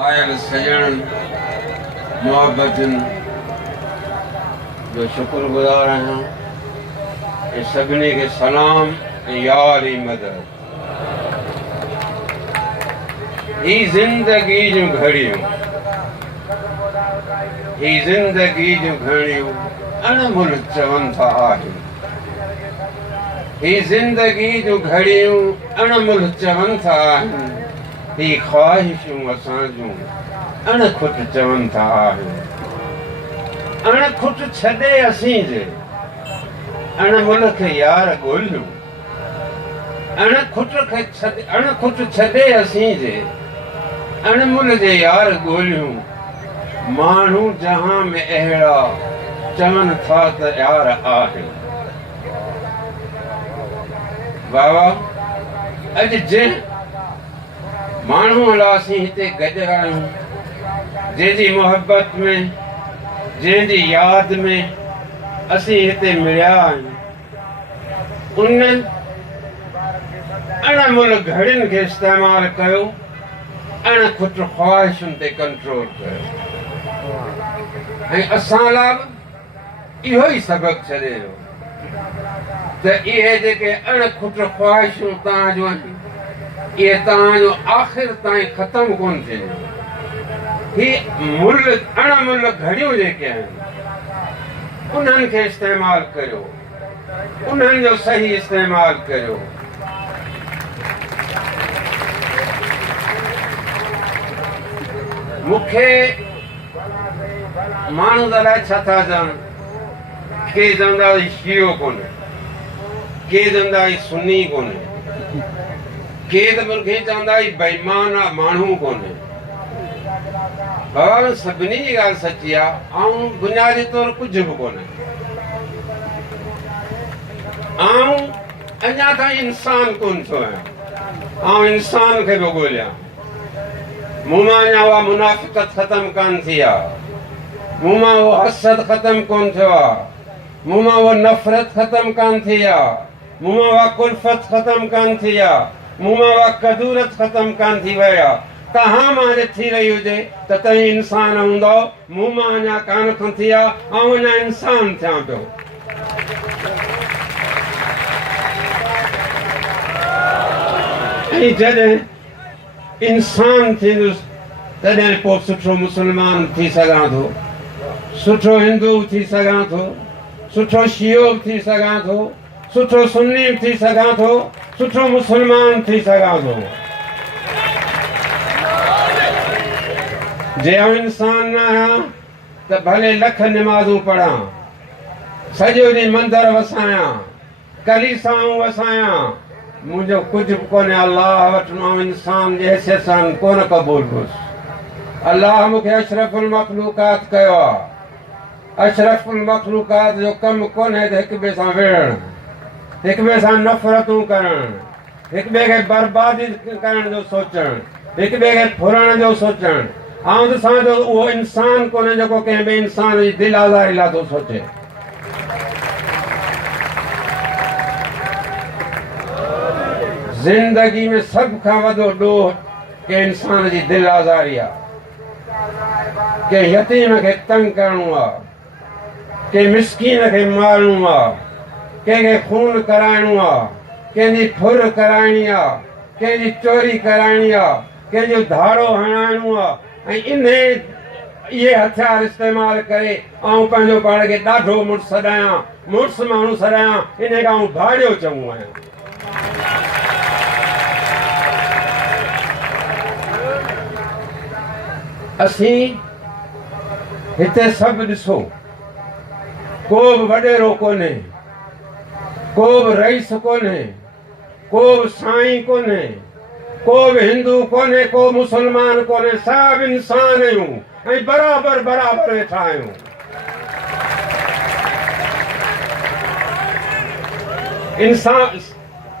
आयल सजण मोहब्बतन जो शुक्रगुज़ार आहियां ऐं सभिनी खे सलाम ऐं यार ई मदद। ही ज़िंदगी जूं घड़ियूं अणमुल चवनि था आहिनि। ही ज़िंदगी जूं घड़ियूं अणमुल चवनि था आहिनि। ही ख़्वाहिशूं असां जूं अणखुट चवनि था आहिनि। अणखुट छॾे असीं जे अणमुल खे यार ॻोल्हियूं। अणखुट छॾे असीं जे अणमुल जे यार ॻोल्हियूं। माण्हू जहां में अहिड़ा चवनि था त यार आहिनि। बाबा अॼु जंहिं माण्हू लाइ असीं हिते गॾु आहियूं, जंहिंजी मोहबत में, जंहिंजी यादि में असीं हिते मिलिया आहियूं, उन अणमुल घड़ियुनि खे इस्तेमालु कयो, अणखुट ख़्वाहिशुनि ते कंट्रोल कयो। ऐं असां लाइ इहो ई सबक़ु छॾियो त इहे जेके अणखुट ख़्वाहिशूं तव्हांजूं आहिनि, इहे तव्हांजो आख़िर ताईं ख़तमु कोन थींदियूं। ही अणमुल घड़ियूं जेके आहिनि उन्हनि खे इस्तेमालु करियो, उन्हनि जो सही इस्तेमालु करियो। मूंखे माण्हू त अलाए छा था चवनि, के चवंदा शियो कोन्हे, के चवंदा सुन्नी कोन्हे, के त मूंखे चवंदा बेईमान आहे, माण्हू कोन्हे। बाबा सभिनी जी ॻाल्हि सची आहे। ऐं बुनियादी तौर कुझु बि कोन्हे। ऐं अञा ताईं इंसान कोन थियो आहियां। ऐं इंसान खे बि ॻोल्हियां। मूं मां अञा उहा मुनाफ़िक़त ख़तमु कान थी आहे। मूं मां उहो हसद ख़तमु कोन थियो आहे। मूं मां उहा नफ़रत ख़तमु कान थी आहे। मूं मां उहा कुल्फ़त ख़तमु कान थी आहे। मूं मां उहा कदूरत ख़तमु कान थी वई आहे। तव्हां मां जे थी रही हुजे त तव्हीं इंसान हूंदो। मूं मां अञा कान थी आहे, ऐं अञा इंसान थियां पियो। ऐं जॾहिं इंसान थींदुसि तॾहिं पोइ सुठो मुस्लमान थी सघां थो, सुठो हिंदू थी सघां थो, सुठो शियो थी सघां थो, सुठो सुन्नी थी सघां थो, सुठो मुस्लमान थी सघां थो। जे आउं इंसान न आहियां त भले लख निमाज़ूं पढ़ां, सॼो ॾींहुं मंदर वसायां, कलीसाऊं वसायां, मुंहिंजो कुझु बि कोन्हे। अलाह वटि मां इंसान जे हैसियत सां कोन क़बूल हुउसि। अलाह मूंखे अशरफुल मखलूकात कयो आहे। अशरफुल मखलूकात जो कमु कोन्हे त हिक ॿिए सां विढ़णु, हिक ॿिए सां नफ़रतूं करणु, हिक ॿिए खे बर्बादी करण जो सोचणु, हिक ॿिए खे फुरण जो सोचणु। ऐं असांजो उहो इंसान कोन्हे जेको कंहिं ॿिए इंसान जी दिलि आज़ारी लाइ थो सोचे। ज़िंदगी में सभ खां वॾो ॾोह कंहिं इंसान जी दिलि आज़ारी आहे। कंहिं यतीम खे तंग करणो आहे, कंहिं मिसकीन खे मारणो आहे, कंहिंखे खून कराइणो आहे, कंहिंजी फुर कराइणी आहे, कंहिंजी चोरी कराइणी आहे, कंहिंजो धाड़ो हणाइणो आहे। ऐं इहे हथियार इस्तेमालु करे ऐं पंहिंजो पाण खे ॾाढो मुड़ुसु सॾायां, मुड़ुसु माण्हू सॾायां, इन खां आउं भाड़ियो चङो आहियां। असीं हिते सभु ॾिसो, को बि वॾेरो कोन्हे, को बि रईस कोन्हे, को बि साईं कोन्हे, को बि हिंदू कोन्हे, को मुस्लमान कोन्हे। सभु इंसान आहियूं ऐं बराबरि बराबरि वेठा आहियूं। इंसान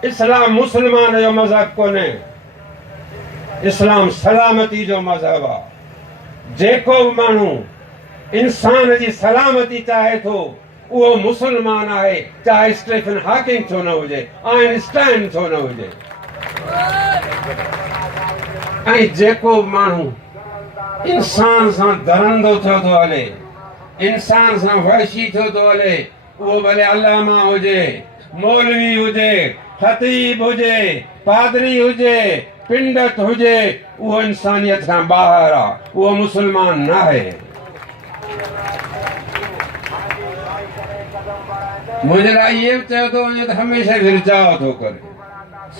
इस्लाम मुस्लमान जो मज़हब कोन्हे, इस्लाम सलामती जो मज़हब आहे। जेको बि माण्हू इंसान जी सलामती चाहे थो उहो मुस्लमान आहे, चाहे स्टीफन हॉकिंग छो न हुजे, आइंस्टाइन छो न हुजे। ऐं जेको माण्हू इंसान सां दरंदो थियो थो हले, इंसान सां वहशी थियो थो हले, उहो भले अलामा हुजे, मौलवी हुजे, ख़तीब हुजे, पादरी हुजे, पिंडत हुजे, उहो इंसानियत खां ॿाहिरि आहे, उहो मुस्लमान न आहे। मुंहिंजे लाइ इहे बि चयो थो वञे त हमेशह विरजाउ थो करे,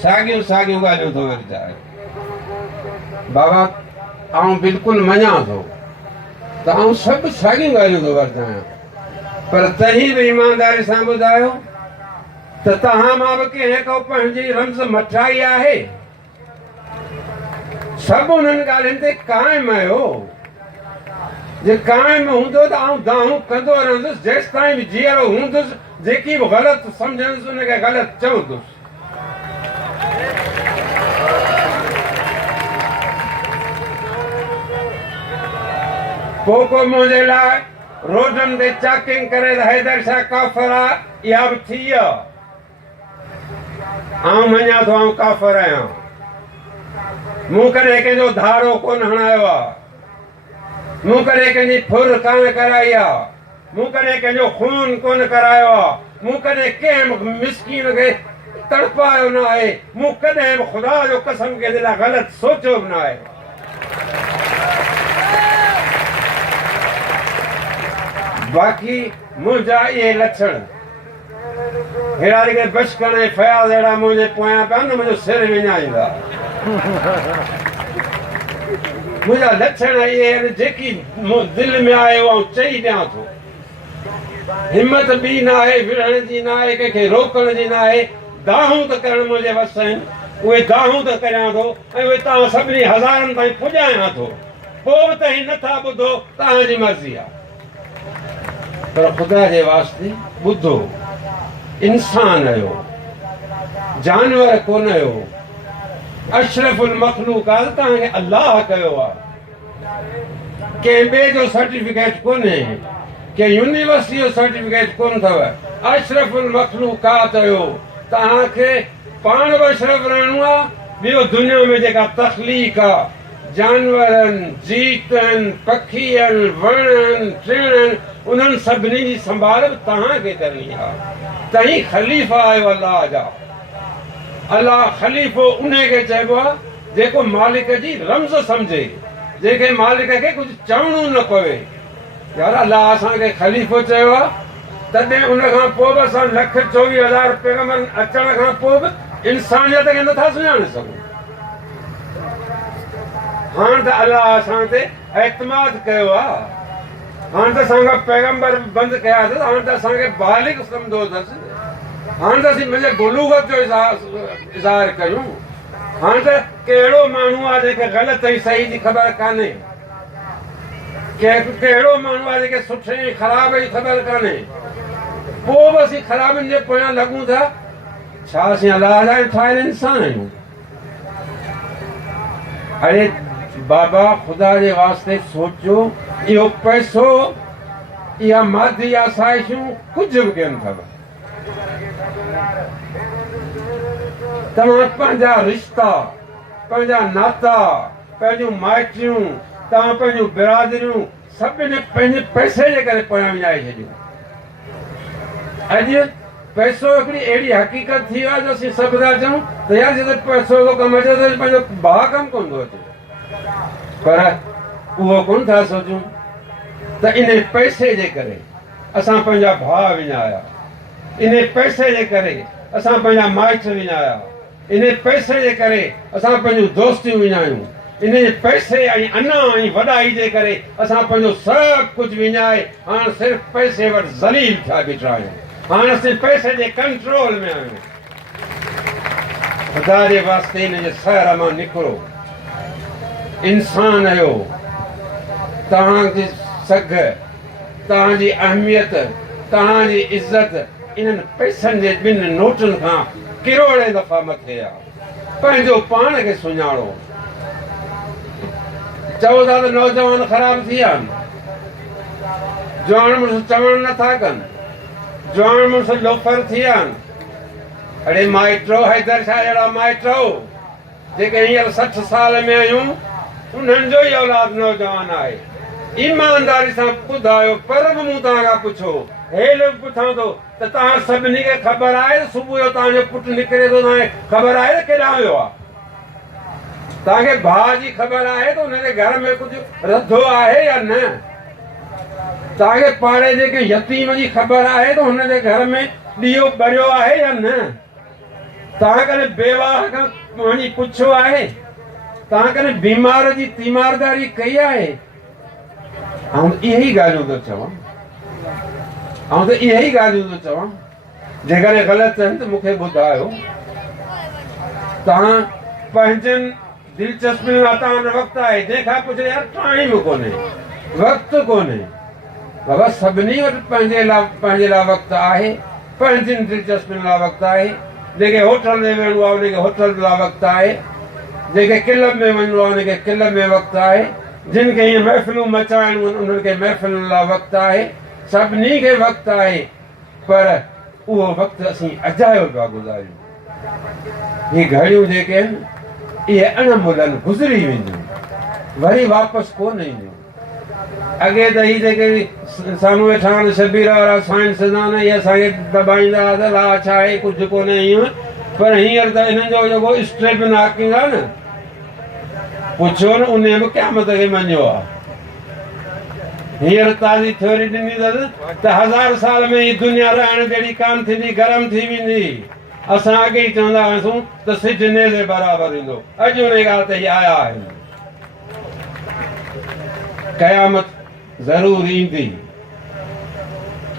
साॻियूं साॻियूं ॻाल्हियूं थो विरजाए। बाबा आउं बिल्कुलु मञां थो त आउं सभु साॻियूं ॻाल्हियूं थो वरतायां, पर तव्हीं बि ईमानदारी सां ॿुधायो त तव्हां मां बि कंहिं को पंहिंजी रम्ज़ मटाई आहे? सभु उन्हनि ॻाल्हियुनि ते क़ाइम आहियो। जे क़ाइम हूंदो त आउं दाहूं कंदो रहंदुसि जेसि ताईं बि जीअरो हूंदुसि, जेकी बि ग़लति सम्झंदुसि उनखे ग़लति चवंदुसि। पोइ को मुंहिंजे लाइ रोडनि ते चैकिंग करे त हैदर शाह काफ़िर आहे, इहा बि थी आहे। आउं मञां थो आउं काफ़िर आहियां, मूं कॾहिं कंहिंजो धारो कोन हणायो आहे, मूं कॾहिं कंहिंजी फुर कान कराई आहे, मूं कॾहिं कंहिंजो खून कोन करायो आहे, मूं कॾहिं कंहिं मिसकीन खे तड़पायो न आहे, मूं कॾहिं बि ख़ुदा जो कसम कंहिंजे लाइ ग़लति सोचियो बि न आहे। बाक़ी मुंहिंजा इहे लक्षण अहिड़ा जेके बचकण ऐं फ़याज़ अहिड़ा मुंहिंजे पोयां पिया न, मुंहिंजो सिर विञाईंदा। मुंहिंजा लक्षण इहे आहिनि जेकी दिलि में आहे उहा चई ॾियां थो। हिमत बि न आहे विढ़ण जी, न आहे कंहिंखे रोकण जी, न आहे। दाहूं त करणु मुंहिंजे वस आहिनि, उहे दाहूं त करियां थो ऐं उहे तव्हां सभिनी हज़ारनि ताईं पुॼायां थो। पोइ बि तव्हीं नथा ॿुधो, तव्हांजी मर्ज़ी आहे। पर ख़ुदा जे वास्ते ॿुधो, इंसान आहियो, जानवर कोन आहियो। अशरफुल मखलूकात तव्हांखे अलाह कयो आहे। कंहिं ॿिए जो सर्टिफिकेट कोन्हे, कंहिं यूनिवर्सिटी जो सर्टिफिकेट कोन अथव। अशरफुल मखलूकात आहियो, तव्हांखे पाण बि अशरफ रहणो आहे। ॿियो दुनिया में जेका तख़लीक़ आहे, जानवरनि, जीतनि, पखियुनि, वणनि, टिणनि, उन्हनि सभिनी जी संभाल बि तव्हांखे करणी आहे। तव्हीं ख़लीफ़ा आहियो अलाह जा। अलाह ख़लीफ़ो उन खे चइबो आहे जेको मालिक जी रम्ज़ सम्झे, जंहिंखे मालिक खे कुझु चवणो न पवे। यार अलाह असांखे ख़लीफ़ो चयो आहे, तॾहिं उन खां पोइ बि असां 1,24,000 पैगम्बर अचण खां पोइ बि इंसानियत खे नथा सुञाणे सघूं। हाणे त अलाह असां ते एतमाद कयो आहे। हाणे त असांखा पैगम्बर बंदि कया अथसि, हाणे त असांखे बालिग सम्झो अथसि। हाणे त असीं पंहिंजे बुलूगत जो इज़हार कयूं। हाणे त कहिड़ो माण्हू आहे जंहिंखे ग़लति ऐं सही जी ख़बर कान्हे, कहिड़ो माण्हू आहे जंहिंखे सुठे ऐं ख़राब जी ख़बर कान्हे। पोइ बि असीं ख़राबनि जे पोयां लॻूं था। छा असीं अलाह जा ठाहियल इंसान आहियूं? अरे बाबा ख़ुदा जे वास्ते सोचो, इहो पैसो, इहा मादी आसाइशूं कुझु बि कोन अथव। तव्हां पंहिंजा रिश्ता, पंहिंजा नाता, पंहिंजूं माइटियूं, तव्हां पंहिंजूं बिरादरियूं सभिनी पंहिंजे पैसे जे करे पोयां विञाए छॾियूं। अॼु पैसो हिकिड़ी अहिड़ी हक़ीक़त थी आहे जो असीं सभु था चऊं त यार जॾहिं पैसो थो कमु अचे त पंहिंजो भाउ कमु कोन थो अचे। पर उहो कोन था सोचूं त इन पैसे जे करे असां पंहिंजा भाउ विञाया, इन पैसे जे करे असां पंहिंजा माइट विञाया, इन पैसे जे करे असां पंहिंजूं दोस्तियूं विञायूं, इन पैसे ऐं अना ऐं वॾाई जे करे असां पंहिंजो सभु कुझु विञाए हाणे सिर्फ़ु पैसे वटि ज़लील थिया बीठा आहियूं। हाणे असीं पैसे जे कंट्रोल में आहियूं। ख़ुदा जे वास्ते इन जे सहर मां निकिरो। इंसान आहियो, तव्हांजी सघ, तव्हांजी अहमियत, तव्हांजी इज़त इन्हनि पैसनि जे ॿिनि नोटुनि खां किरोड़े दफ़ा मथे आहे। पंहिंजो पाण खे सुञाणो। चओ था त नौजवान ख़राब थी विया आहिनि, जवान मुड़ुस चवणु नथा कनि, जवान मुड़ुस लोफर थी विया आहिनि। अड़े माइटो, हैदर शाह अहिड़ा माइटो जेके हींअर 60 साल में आहियूं, उन्हनि जो ई औलाद नौजवान आहे। ईमानदारी सां ॿुधायो, पर बि मूं तव्हां पुछो, हे लोग पुछां थो त तव्हां सभिनी खे ख़बर आहे त सुबुह जो तव्हांजो पुटु निकिरे थो, तव्हांखे ख़बर आहे त केॾांहुं वियो आहे? तव्हांखे भाउ जी ख़बर आहे त हुनजे घर में कुझु रधो आहे या न? तव्हांखे पाड़े जेके यतीम जी ख़बर आहे त हुनजे घर में ॾीओ ॿरियो आहे या न? तव्हां कॾहिं बेवाह खां वञी पुछियो आहे? तव्हां कॾहिं बीमार जी तीमारदारी कई आहे? ऐं इहे ई ॻाल्हियूं थो चवां, ऐं त इहे ई ॻाल्हियूं थो चवां। जेकॾहिं ग़लति आहिनि त मूंखे ॿुधायो। तव्हां पंहिंजनि दिलचस्पियुनि लाइ तव्हां वक़्तु आहे, जंहिंखां पुछे यार टाइम कोन्हे, वक़्तु कोन्हे। बाबा सभिनी वटि पंहिंजे लाइ वक़्तु आहे, पंहिंजनि दिलचस्पियुनि लाइ वक़्तु आहे। जेके होटल में वञिणो आहे उनखे होटल लाइ वक़्तु आहे, जेके क्लब में वञिणो आहे उनखे क्लब में वक़्तु आहे, जिन खे ईअं महफ़िलूं मचाइणियूं आहिनि उन्हनि खे महफ़िलुनि लाइ वक़्तु आहे। सभिनी खे वक़्तु आहे, पर उहो वक़्तु असीं अजायो पिया गुज़ारियूं। हीअ घड़ियूं जेके आहिनि इहे अणमुल्हनि गुज़री वेंदियूं, वरी वापसि कोन ईंदियूं। अॻे त ही जेके साम्हूं वेठा आहिनि शबीर वारा साइंसदान इहे असांखे दॿाईंदा हुआ त हा छा आहे कुझु कोन्हे ईअं, पर हींअर त हिननि जो जेको स्ट्रेपन हाकिंग आहे न, पुछो न, उन बि क़यामत खे मञियो आहे। हींअर ताज़ी थ्योरी ॾिनी अथसि त 1000 साल में ही दुनिया रहण जहिड़ी कान थींदी, गरम थी वेंदी। असां अॻे ई चवंदा हुआसीं त सिज नेज़े बराबरि ईंदो, अॼु उन ॻाल्हि ते आया आहिनि। क़यामत ज़रूर ईंदी,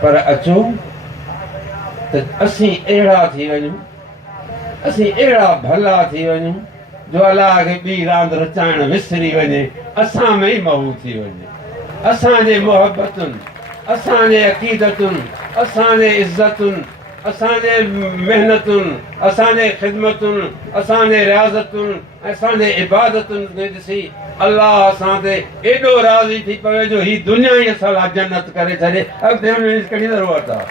पर अचो त असीं अहिड़ा थी वञूं, असीं अहिड़ा भला थी वञूं जो अलाह खे ॿी रांदि रचाइण विसरी वञे, असां में ई महू थी वञे। असांजे मोहबतुनि, असांजे अक़ीदतुनि, असांजे इज़तुनि, असांजे महिनतुनि, असांजे ख़िदमतुनि, असांजे रियाज़तुनि, असांजे इबादतुनि खे ॾिसी अलाह असां ते एॾो राज़ी थी पवे जो ही दुनिया ई असां लाइ जन्नत करे छॾे। अॻिते हुनजी कहिड़ी ज़रूरत आहे?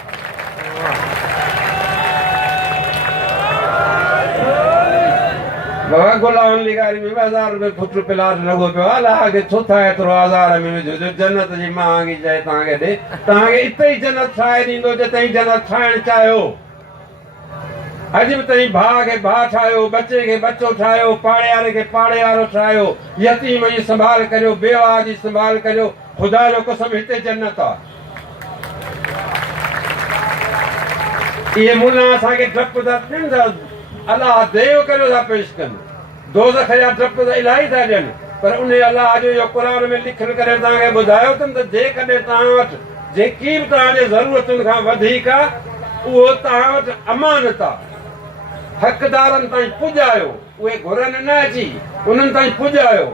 बाबा गुलाम लिगारी में 1000 रुपए फुट प्लाट लॻो पियो आहे। अलाह खे छो था एतिरो 1000 में विझो जो जन्नत जी महांगी शइ तव्हांखे ॾे? तव्हांखे हिते ई जन्नत ठाहे ॾींदो जिते जन्नत ठाहिणु चाहियो। अॼु बि ताईं भाउ खे भाउ ठाहियो, बचे खे बचो ठाहियो, पाड़े वारे खे पाड़े वारो ठाहियो, यतीम जी संभाल करियो, बेवा जी संभाल करियो। ख़ुदा जो कसम हिते जन्नत आहे। इहे मुला असांखे डपु था ॾियनि त अलाह देव करियो था पेश कनि, दोज़ख जा डपु त इलाही था ॾियनि, पर उन अलाह जो इहो क़ुर में लिखियलु करे तव्हांखे ॿुधायो अथनि त जेकॾहिं तव्हां वटि जेकी बि तव्हांजे ज़रूरतुनि खां वधीक आहे उहो तव्हां वटि अमानत आहे, हक़दारनि ताईं पुॼायो, उहे घुरनि न अची, उन्हनि ताईं पुॼायो।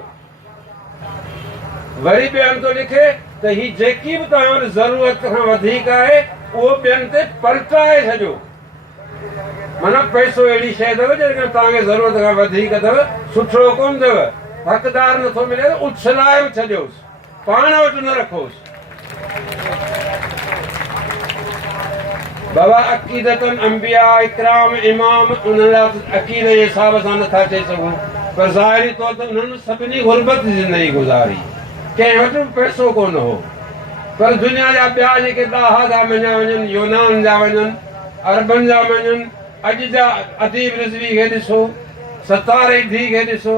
वरी ॿियनि थो लिखे त ही जेकी बि तव्हां वटि ज़रूरत खां वधीक आहे उहो ॿियनि ते पलटाए छॾियो। माना पैसो अहिड़ी शइ अथव जेकॾहिं तव्हांखे ज़रूरत खां वधीक अथव, सुठो कोन अथव, हक़दार नथो मिले त उछलाए बि छॾियोसि, पाण वटि न रखोसि। बाबा अक़ीदतनि अंबिया इकराम इमाम उन्हनि लाइ अक़ीदे जे हिसाब सां नथा चई सघूं, पर ज़ाहिरी तौर ते उन्हनि सभिनी गुरबत जी ज़िंदगी गुज़ारी, कंहिं वटि बि पैसो कोन हो। पर दुनिया जा ॿिया जेके ॾाहा था मञा वञनि, यूनान जा वञनि, अरबनि जा वञनि, अॼु जा अदीब रिज़वी खे ॾिसो, सतारे धी खे ॾिसो,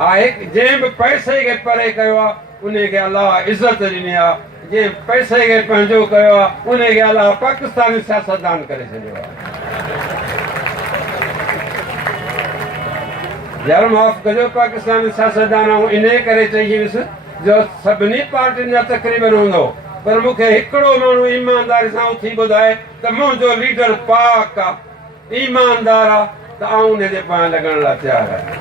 आहे जंहिं बि पैसे खे परे कयो आहे उनखे अलाह इज़त ॾिनी आहे, जंहिं पैसे खे पंहिंजो कयो आहे उनखे अलाह पाकिस्तानी सियासतदान करे छॾियो आहे। यार माफ़ कजो, पाकिस्तानी सियासतदान इन करे चई वियुसि जो सभिनी पार्टियुनि जा तक़रीबन हूंदो, पर मूंखे हिकिड़ो माण्हू ईमानदारी सां उथी ॿुधाए त मुंहिंजो लीडर पाक आहे, ईमानदार आहे, त आउं उनजे पाण लॻण लाइ तयारु आहियां।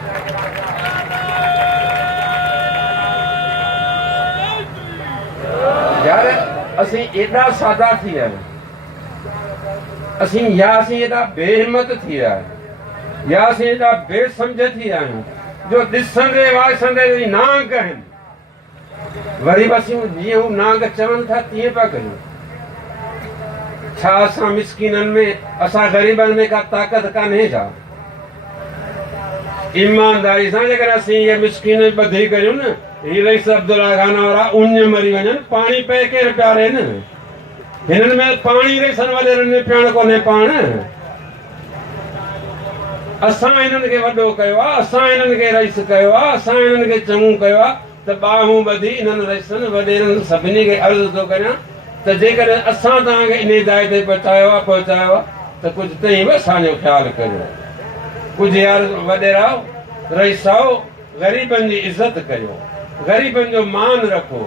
यार असीं एॾा सादा थी विया आहियूं, असीं एॾा बेहिमत थी विया आहियूं, या असीं एॾा बेसमझ थी विया आहियूं जो ॾिसंदे वासंदे नांग आहिनि, वरी बि असीं जीअं हू नांग चवनि था तीअं पिया कयूं। छा असां मिसकीननि में, असां ग़रीबनि में का ताक़त कान्हे छा? ईमानदारी सां जेकर असीं इहे मिसकीन ॿधी कयूं न ही रईस अब्दुल्ला खान वारा उन मरी वञनि पाणी पे केरु पियारे न हिननि में पाणी रईसनि वॾेरनि में पियण कोन्हे पाण असां हिननि खे वॾो कयो आहे असां हिननि खे रईस कयो आहे असां हिननि खे चङो कयो आहे त ॿाहूं ॿधी इन्हनि रईसनि वॾेरनि सभिनी खे अर्ज़ु थो कयां त जेकॾहिं असां तव्हांखे इन जाइ ते पहुचायो आहे त कुझु तई बि असांजो ख़्यालु कयो कुझु यार वॾेरा रईसाओ ग़रीबनि जी इज़त कयो ग़रीबनि जो मान रखो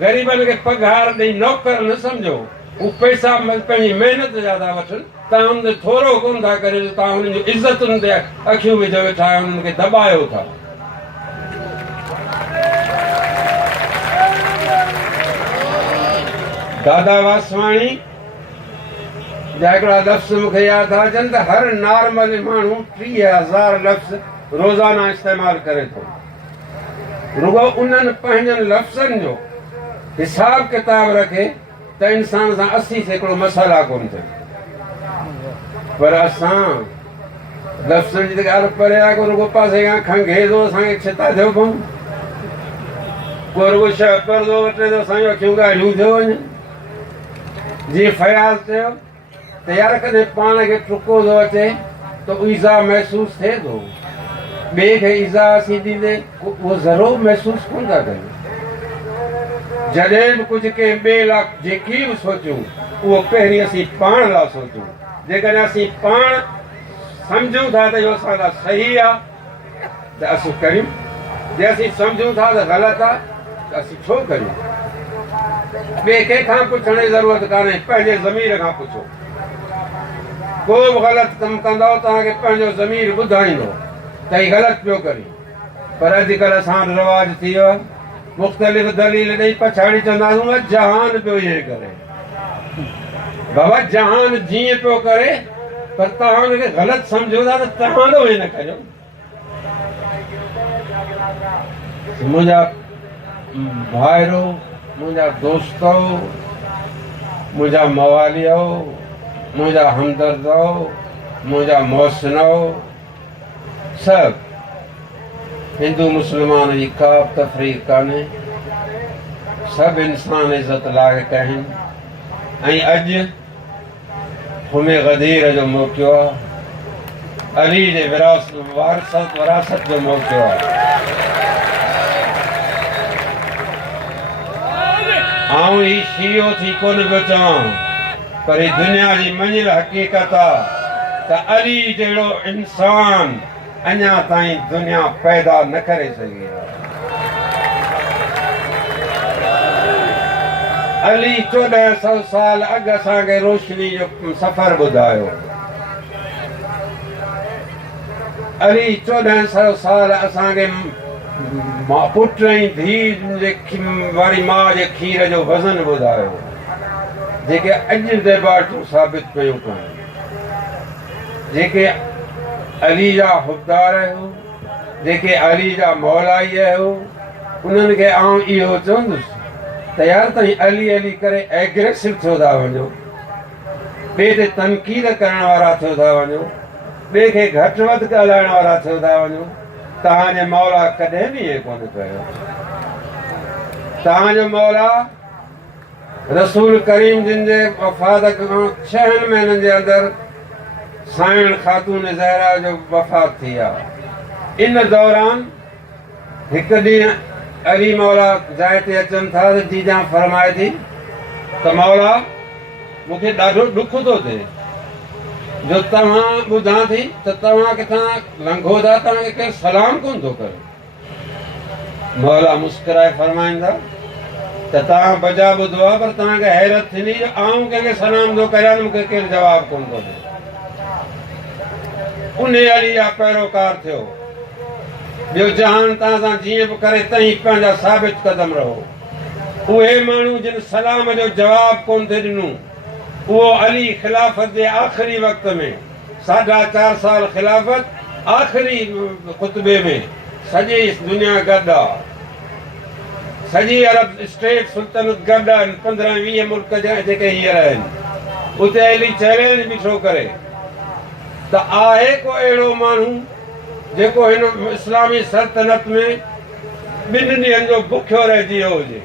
ग़रीबनि खे पघार ॾेई नौकर न सम्झो हू पैसा पंहिंजी महिनत जा था वठनि तव्हां हुन ते थोरो कोन था करियो तव्हां हुननि जूं इज़तुनि ते अखियूं विझो वेठा आहियो हुननि खे दॿायो था दादा वासवाणी जा हिकिड़ा लफ़्ज़ मूंखे यादि था अचनि त हर नॉर्मल माण्हू 30,000 लफ़्ज़ रोज़ाना इस्तेमालु करे थो रुगो उन्हनि पंहिंजनि लफ़्ज़नि जो हिसाब किताब रखे त इंसान सां 80% मसाला कोन थियनि पर असां लफ़्ज़नि जी त ॻाल्हि परे आहे को रुगो पासे खां खंघे थो असांखे छिता थियो पऊं को रुगो शह परदो वठे थो असांजूं अखियूं ॻाढ़ियूं थियो वञनि जीअं फयाज़ चयो त यार कॾहिं पाण खे टुको थो अचे त ईज़ा महसूसु थिए थो ॿिए खे ईज़ा असीं ॾींदे उहो ज़रूरु महसूसु कोन था कयूं जॾहिं बि कुझु कंहिं ॿिए लाइ जेकी बि सोचूं उहो पहिरीं असीं पाण लाइ सोचूं जेकॾहिं असीं पाण सम्झूं था त इहो असां लाइ सही आहे त असीं करियूं जे असीं सम्झूं था त ग़लति आहे त असीं छो करियूं ॿिए कंहिंखां पुछण जी ज़रूरत कान्हे पंहिंजे ज़मीर खां पुछो को बि ग़लति कमु कंदव तव्हांखे पंहिंजो ज़मीर ॿुधाईंदो त हीउ ग़लति पियो करी पर अॼुकल्ह असां वटि रवाजु थी वियो आहे मुख़्तलिफ़ दलील ॾेई पछाड़ी चवंदासीं जहान पियो ईअं करे बाबा जहान जीअं पियो करे पर तव्हां हुनखे ग़लति सम्झो था त तव्हां त उहे न कयो मुंहिंजा भाइरो मुंहिंजा दोस्तो मुंहिंजा मवालियो मुंहिंजा हमदर्दो मुंहिंजा मोहसिनो सभु हिंदू मुस्लमान जी का तफ़रीक़ कान्हे सभु इंसान इज़त लाइक़ आहिनि ऐं अॼु हुमे ग़दीर जो मौक़ियो आहे अली जे विरासत जो मौक़ियो आहे आऊं ही शियो थी कोन पियो चवां पर ही दुनिया जी मञियल हक़ीक़त आहे त अली जहिड़ो इंसान अञा ताईं दुनिया पैदा न करे सघी अली 1400 साल अॻु असांखे रोशनी जो सफ़र ॿुधायो अली 1400 साल असांखे पुट ऐं धीउ जे वारी माउ जे खीर जो वज़न ॿुधायो जेके अॼु देबाटूं साबित कयूं जेके अली जा हुबदार हो जेके अली जा मौलाई हो उन्हनि खे आउं इहो चवंदुसि त यार तव्हां अली अली करे एग्रेसिव थियो था वञो ॿिए ते तनक़ीद करण वारा थियो था वञो ॿिए खे घटि वधि ॻाल्हाइण वारा थियो था वञो तव्हांजे मौला कॾहिं बि इहे कोन कयो तव्हांजो मौला रसूल करीम जिन जे वफ़ात खां 6 महीननि जे अंदरि साइण ख़ातून ज़हरा जो वफ़ात थी आहे इन दौरान हिकु ॾींहुं अली मौला जाइ ते अचनि था त जीजा फरमाए थी त मौला मूंखे ॾाढो ॾुख थो थिए जो तव्हां ॿुधां थी त तव्हां किथां लंघो था तव्हांखे केरु सलाम कोन थो करे मौला मुस्कुराए फरमाईंदा त तव्हां बजा ॿुधो आहे पर तव्हांखे हैरत थींदी जो आऊं कंहिंखे सलाम थो करियां त मूंखे केरु जवाबु कोन थो ॾिए उन अली जा पैरोकार थियो ॿियो जहान तव्हां सां जीअं बि करे तई पंहिंजा साबित क़दम रहो उहे माण्हू जिन सलाम जो जवाबु कोन थिए ॾिनो उहो अली ख़िलाफ़त जे आख़िरी वक़्त में 4.5 साल ख़िलाफ़त आख़िरी ख़ुतबे में सॼी दुनिया गॾु आहे सॼी अरब स्टेट सुल्तनत गॾु आहिनि 15-20 मुल्क जेके हींअर आहिनि उते अली चैलेंज बीठो करे त आहे को अहिड़ो माण्हू जेको हिन इस्लामी सल्तनत में ॿिनि ॾींहंनि जो बुखियो रहिजी वियो हुजे,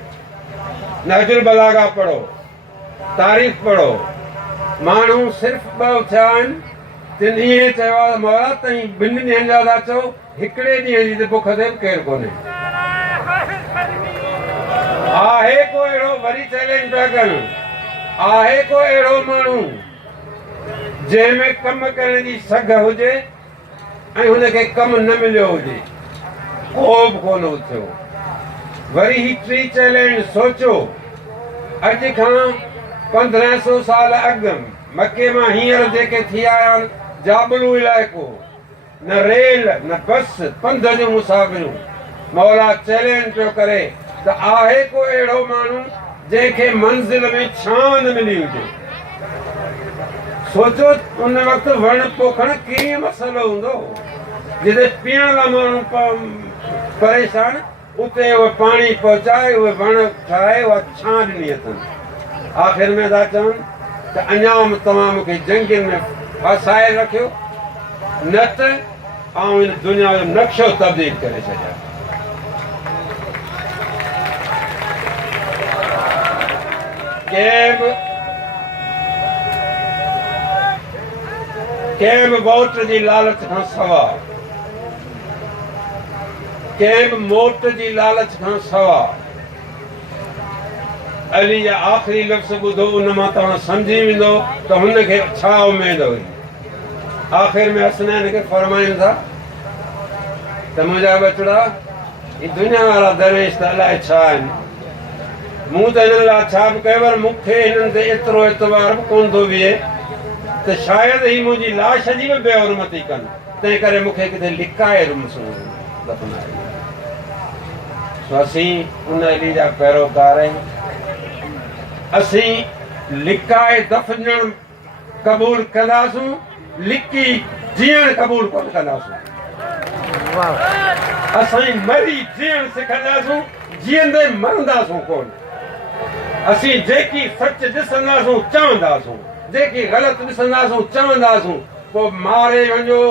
नहजुल बलागा पढ़ो, तारीफ़ पढ़ो, माण्हू सिर्फ़ु ॿ थिया आहिनि, तिन ईअं चयो आहे मौला तई ॿिनि ॾींहंनि जा था चओ, हिकिड़े ॾींहं जी त बुख ते बि केरु कोन्हे। आहे को अहिड़ो, वरी चैलेंज पिया कनि, आहे को अहिड़ो माण्हू जंहिंमें कमु करण जी सघ हुजे ऐं हुनखे कमु न मिलियो हुजे, को बि कोन थियो। वरी ही टी चैलेंज सोचो, अॼु खां 1500 साल अॻु मके मां हींअर जेके थी आया आहिनि, जाबलू इलाइक़ो, न रेल न बस, पंध जूं मुसाफ़िरूं, मौला चैलेंज पियो करे त आहे को अहिड़ो माण्हू जंहिंखे मंज़िल में छांव न मिली हुजे। सोचो उन वक़्तु वण पोखण कीअं मसइलो हूंदो, जिते पीअण लाइ माण्हू परेशान, उते उहे पाणी पहुचाए, उहे वण ठाहे, उहा छां ॾिनी अथनि। आख़िर में था चवनि त अञा तव्हां मूंखे जंगियुनि में फासाए रखियो, न त आउं इन दुनिया जो नक्शो तब्दील करे छॾियां। कंहिं बि वोट जी लालच खां सवाइ, कंहिं बि मोट जी लालच खां सवाइ अली जा आख़िरी लफ़्ज़ ॿुधो, उन मां तव्हां सम्झी वेंदो त हुनखे छा उमेद हुई। आख़िर में हसनैन खे फरमाइनि था त मुंहिंजा बचड़ा, ही दुनिया वारा दरवेश त अलाए छा आहिनि, मूं त हिननि लाइ छा बि कयो, पर मूंखे हिननि ते एतिरो एतबार बि कोन थो बीहे त शायदि ही मुंहिंजी लाश जी बि बेहरमती कनि, तंहिं करे मूंखे किथे लिकाए दफ़नाए। असीं उन अली जा पैरोकार आहियूं, असीं लिकाए दफ़नण क़बूल कंदासूं, लिकी जीअण क़बूल कोन कंदासूं। असां मरी जीअण सिखंदासूं, जीअंदे मरंदासूं कोन। असीं जेकी सच ॾिसंदासूं चवंदासूं, जेकी ग़लति ॾिसंदासूं चवंदासूं, पोइ मारे वञो,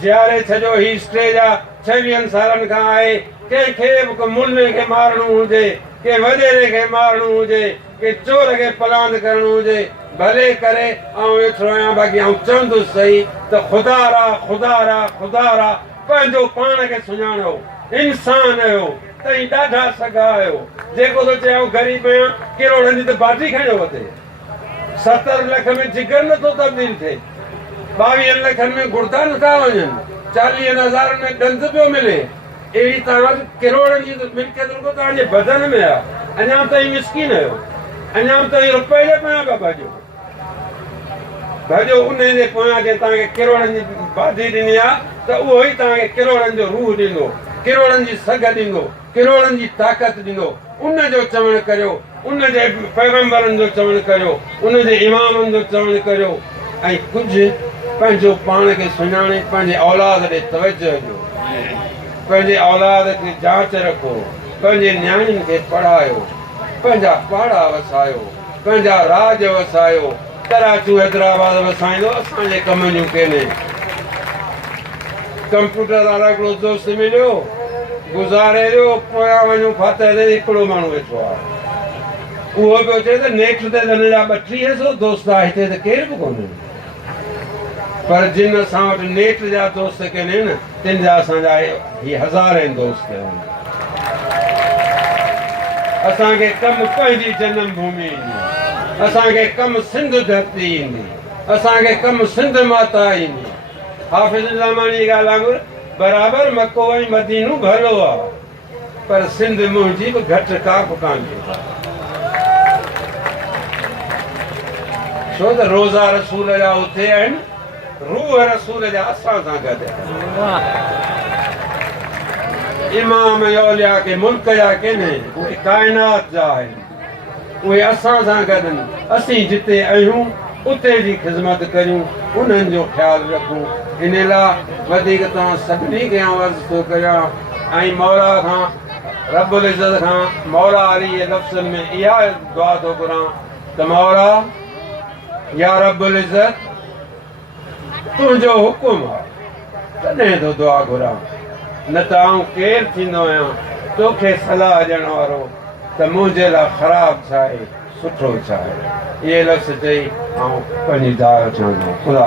जीआरे छॾियो। ही स्टेज आहे, 26 सालनि खां आहे, कंहिंखे बि मुल्ले खे मारणो हुजे, के वॾेरे खे मारणो हुजे, के चोर खे पलांद करणो हुजे, भले करे ऐं वेठो आहियां। बाक़ी आउं चवंदुसि सही त ख़ुदा रा ख़ुदा रा ख़ुदा रा, पंहिंजो पाण खे सुञाणो, इंसान आहियो, तई ॾाढा सॻा आहियो। जेको थो चए ग़रीब आहियां, किरोड़नि जी त बाटी खणियो वठे, 70 लख में जिगर नथो तब्दील थिए, 22 लखनि में गुर्दा नथा वञनि, 40,000 में ॾंद पियो मिले। अहिड़ी तव्हां किरोड़नि जी मिल्कियत रुगो तव्हांजे बदन में आहे। अञा ताईं मिसकीन आहियो, अञा ताईं रुपए जे पोयां पिया भॼो, उन जे पोयां जे तव्हांखे किरोड़नि जी बादी ॾिनी आहे, त उहो ई तव्हांखे किरोड़नि जो रूह ॾींदो, किरोड़नि जी सघ ॾींदो, किरोड़नि जी ताक़त ॾींदो। उन जो चवणु करियो, उन जे पैगंबरनि जो चवणु करियो, उन जे इमामनि जो चवणु करियो, ऐं कुझु पंहिंजो पाण खे सुञाणे पंहिंजे औलाद ॾे तवजो ॾियो, पंहिंजे औलाद खे जांच रखो, पंहिंजे नियाणियुनि खे पढ़ायो, पंहिंजा पाड़ा वसायो, पंहिंजा राज वसायो। कराची हैदराबाद वसाईंदो असांजे कम जूं केने। कंप्यूटर वारा हिकिड़ो दोस्त मिलियो, गुज़ारे वियो, पोयां वञूं फाते ते हिकिड़ो माण्हू वेठो आहे, उहो पियो चए त नेठ ते हिन जा 3200 दोस्त आहे, हिते त केर बि कोन्हे। पर जिन असां वटि नेठ जा दोस्त केने न, तिन जा असांजा ही हज़ारे दोस्त आहिनि। असांखे कमु पंहिंजी जनम भूमि ईंदी, असांखे कमु सिंध धरती ईंदी, असांखे कमु सिंध माता ईंदी। हाफ़िज़ ज़मानी ॻाल्हि बराबरि मको ऐं मदीनो भलो आहे, पर सिंध मुंहिंजी बि घटि का बि कान्हे। छो त रोज़ा रसूल जा उते आहिनि, रूह रसूल जा असां सां गॾु आहिनि। इमाम औलिया के मुल्क जा केने, उहे काइनात जा आहिनि, उहे असां सां गॾु आहिनि। असीं जिते आहियूं उते जी ख़िदमत करियूं, उन्हनि जो ख़्यालु रखूं। इन लाइ वधीक तव्हां सभिनी खे अर्ज़ु थो कयां, ऐं मौला खां, रब्बुल इज़्ज़त खां, मौला अली लफ़्ज़नि में इहा दुआ थो घुरां त मौला या रब्बुल इज़्ज़त तुंहिंजो हुकुम आहे, तॾहिं थो दुआ घुरां, न त आउं केरु थींदो आहियां तोखे सलाह ॾियण वारो त मुंहिंजे लाइ ख़राबु छा आहे सुठो छा आहे इहे लफ़्ज़ चई ऐं पंहिंजी दाव चवंदो ख़ुदा